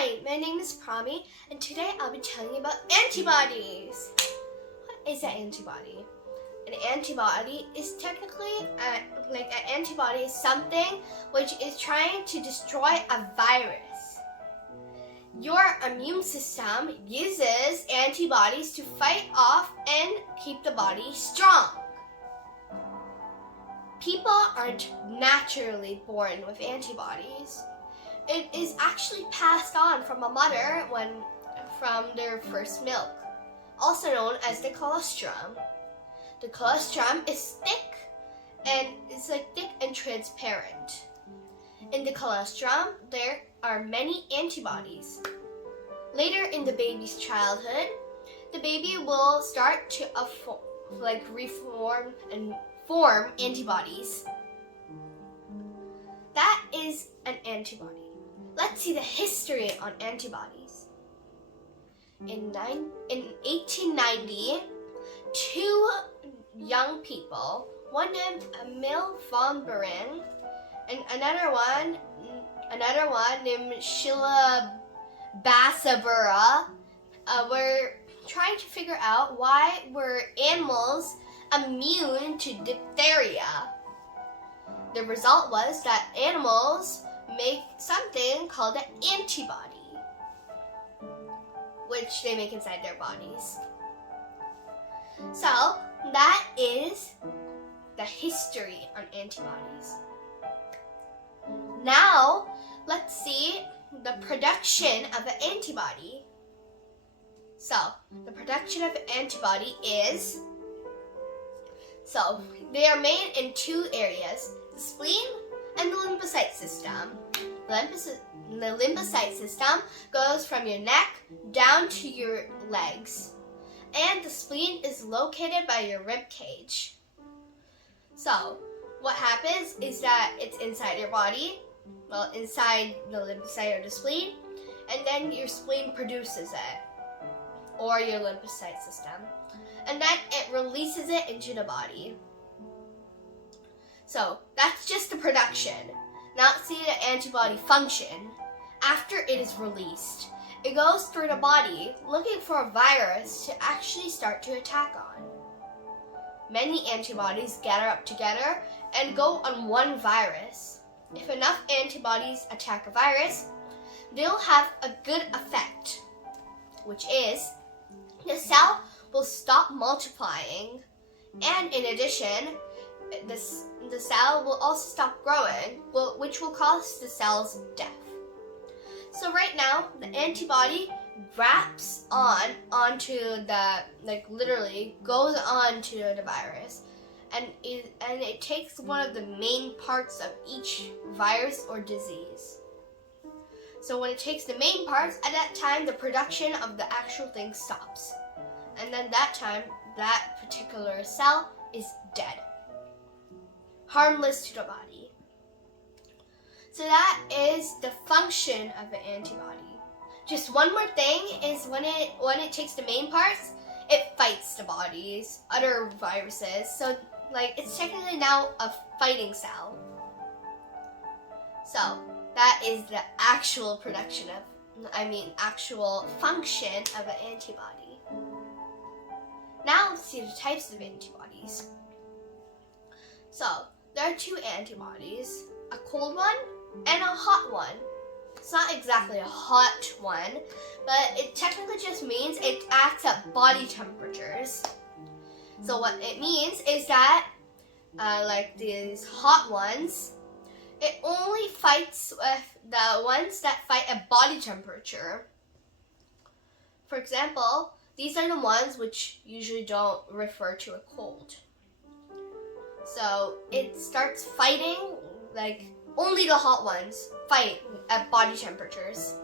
Hi, my name is Promi, and today I'll be telling you about antibodies. What is an antibody? An antibody is technically an antibody is something which is trying to destroy a virus. Your immune system uses antibodies to fight off and keep the body strong. People aren't naturally born with antibodies. It is actually passed on from a mother from their first milk, also known as the colostrum. The colostrum is thick and transparent. In the colostrum, there are many antibodies. Later in the baby's childhood, the baby will start to reform and form antibodies. That is an antibody. Let's see the history on antibodies. In 1890, two young people, one named Emil von Buren and another one named Sheila Basabura, were trying to figure out why were animals immune to diphtheria. The result was that animals make something called an antibody, which they make inside their bodies. So that is the history on antibodies. Now let's see the production of an antibody. So the production of an antibody is, they are made in two areas, the spleen and the lymphocyte system. The lymphocyte system goes from your neck down to your legs, and the spleen is located by your rib cage. So what happens is that it's inside your body, inside the lymphocyte or the spleen, and then your spleen produces it, or your lymphocyte system, and then it releases it into the body. So that's just the production. Now let's see the antibody function. After it is released, it goes through the body looking for a virus to actually start to attack on. Many antibodies gather up together and go on one virus. If enough antibodies attack a virus, they'll have a good effect, which is the cell will stop multiplying, and in addition, the cell will also stop growing, which will cause the cell's death. So right now, the antibody wraps onto the, literally goes onto the virus, and it takes one of the main parts of each virus or disease. So when it takes the main parts, at that time, the production of the actual thing stops. And then that time, that particular cell is dead, harmless to the body. So that is the function of an antibody. Just one more thing is when it takes the main parts, it fights the body's other viruses. So it's technically now a fighting cell. So that is the actual actual function of an antibody. Now let's see the types of antibodies. So there are two antibodies, a cold one and a hot one. It's not exactly a hot one, but it technically just means it acts at body temperatures. So what it means is that, these hot ones, it only fights with the ones that fight at body temperature. For example, these are the ones which usually don't refer to a cold. So it starts fighting, only the hot ones fight at body temperatures.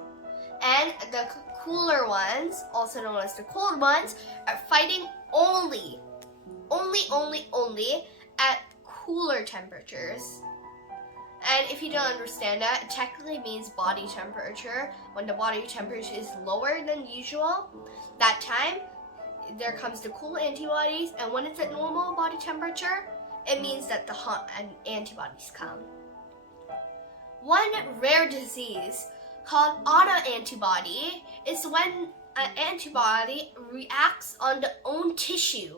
And the cooler ones, also known as the cold ones, are fighting only at cooler temperatures. And if you don't understand that, it technically means body temperature. When the body temperature is lower than usual, that time there comes the cool antibodies, and when it's at normal body temperature, it means that the hot antibodies come. One rare disease called autoantibody is when an antibody reacts on the own tissue,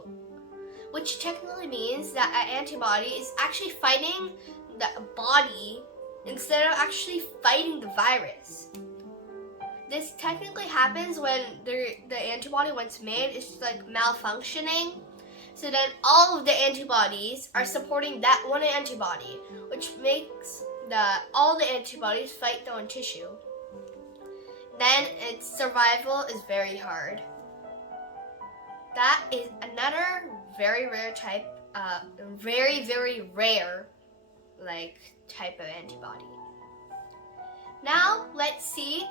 which technically means that an antibody is actually fighting the body instead of actually fighting the virus. This technically happens when the antibody, once made, is like malfunctioning. So then all of the antibodies are supporting that one antibody, which makes all the antibodies fight their own tissue. Then its survival is very hard. That is another very rare type, very, very rare type of antibody. Now let's see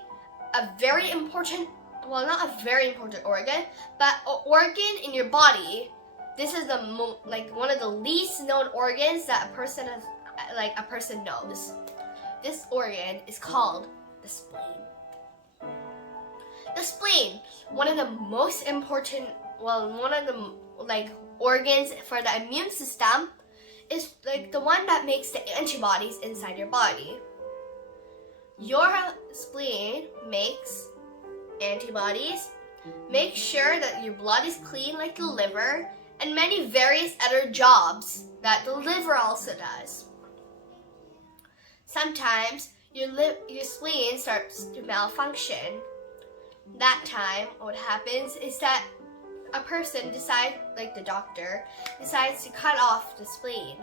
a very important, well, not a very important organ, but an organ in your body. This is one of the least known organs that a person knows. This organ is called the spleen. The spleen, one of the most important, one of the organs for the immune system, is the one that makes the antibodies inside your body. Your spleen makes antibodies, makes sure that your blood is clean like the liver, and many various other jobs that the liver also does. Sometimes your spleen starts to malfunction. That time, what happens is that a person decides, the doctor, decides to cut off the spleen.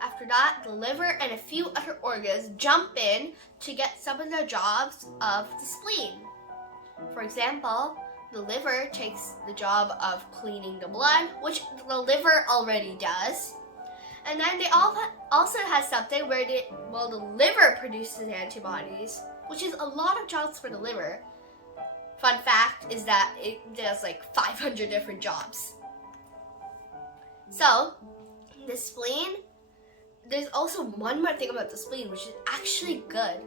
After that, the liver and a few other organs jump in to get some of the jobs of the spleen. For example, the liver takes the job of cleaning the blood, which the liver already does. And then they also has something where the liver produces antibodies, which is a lot of jobs for the liver. Fun fact is that it does 500 different jobs. So, the spleen, there's also one more thing about the spleen, which is actually good.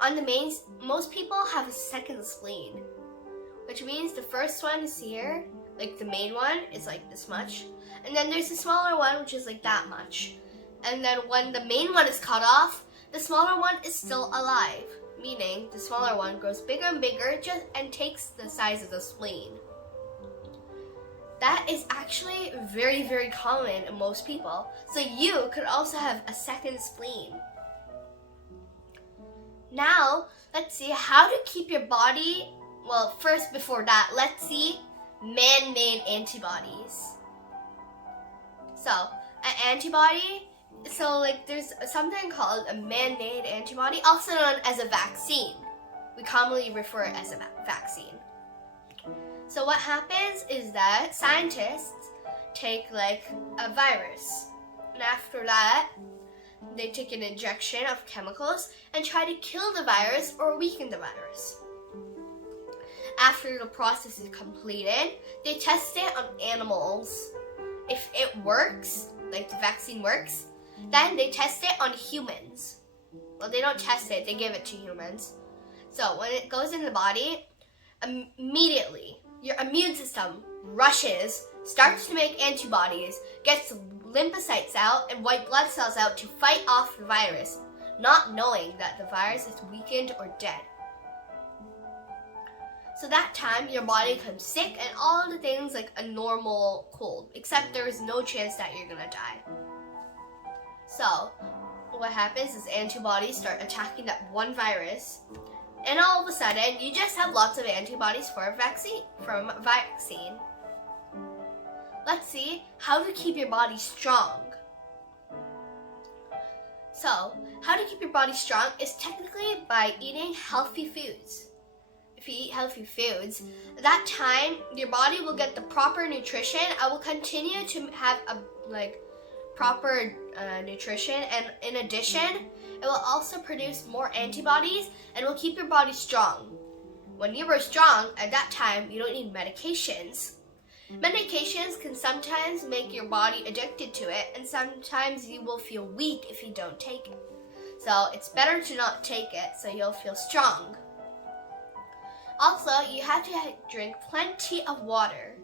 On the mains, most people have a second spleen, which means the first one is here, the main one is this much, and then there's a smaller one which is that much. And then when the main one is cut off, the smaller one is still alive, meaning the smaller one grows bigger and bigger and takes the size of the spleen. That is actually very, very common in most people. So you could also have a second spleen. Now, let's see how to keep your body, first before that, let's see man-made antibodies. So, an antibody, there's something called a man-made antibody, also known as a vaccine. We commonly refer it as a vaccine. So what happens is that scientists take a virus, and after that, they take an injection of chemicals and try to kill the virus or weaken the virus. After the process is completed, they test it on animals. If it works, the vaccine works, then they test it on humans. Well, they don't test it, they give it to humans. So when it goes in the body, immediately your immune system rushes, starts to make antibodies, gets lymphocytes out and white blood cells out to fight off the virus, not knowing that the virus is weakened or dead. So that time, your body becomes sick and all the things like a normal cold, except there is no chance that you're gonna die. So, what happens is antibodies start attacking that one virus, and all of a sudden, you just have lots of antibodies from a vaccine. Let's see how to keep your body strong. So, how to keep your body strong is technically by eating healthy foods. If you eat healthy foods, at that time your body will get the proper nutrition and will continue to have a proper nutrition, and in addition, it will also produce more antibodies and will keep your body strong. When you are strong, at that time you don't need medications. Medications can sometimes make your body addicted to it, and sometimes you will feel weak if you don't take it. So it's better to not take it so you'll feel strong. Also, you have to drink plenty of water.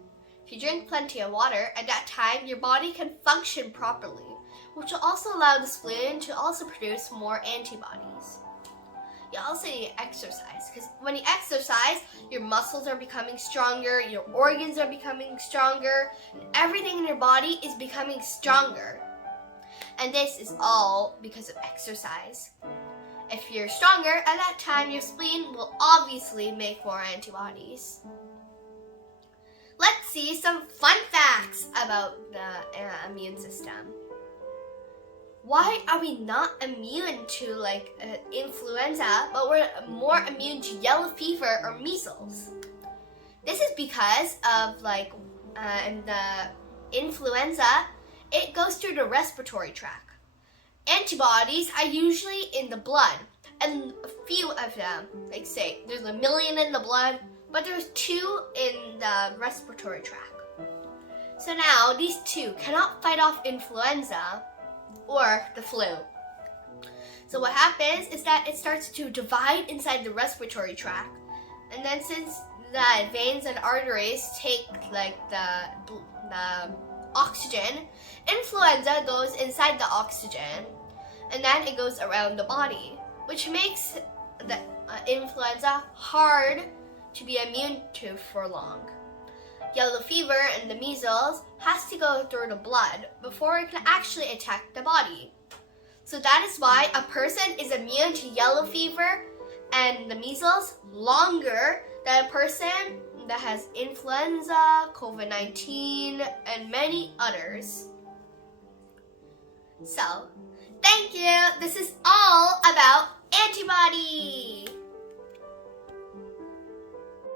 If you drink plenty of water, at that time your body can function properly, which will also allow the spleen to also produce more antibodies. you also need to exercise, because when you exercise, your muscles are becoming stronger, your organs are becoming stronger, and everything in your body is becoming stronger. And this is all because of exercise. If you're stronger, at that time your spleen will obviously make more antibodies. Let's see some fun facts about the immune system. Why are we not immune to influenza, but we're more immune to yellow fever or measles? This is because of the influenza, it goes through the respiratory tract. Antibodies are usually in the blood, and a few of them, say there's 1 million in the blood, but there's 2 in the respiratory tract. So now these 2 cannot fight off influenza or the flu. So what happens is that it starts to divide inside the respiratory tract, and then since the veins and arteries take the oxygen, influenza goes inside the oxygen, and then it goes around the body, which makes the influenza hard to be immune to for long. Yellow fever and the measles has to go through the blood before it can actually attack the body. So that is why a person is immune to yellow fever and the measles longer than a person that has influenza, COVID-19, and many others. So, thank you. This is all about antibody.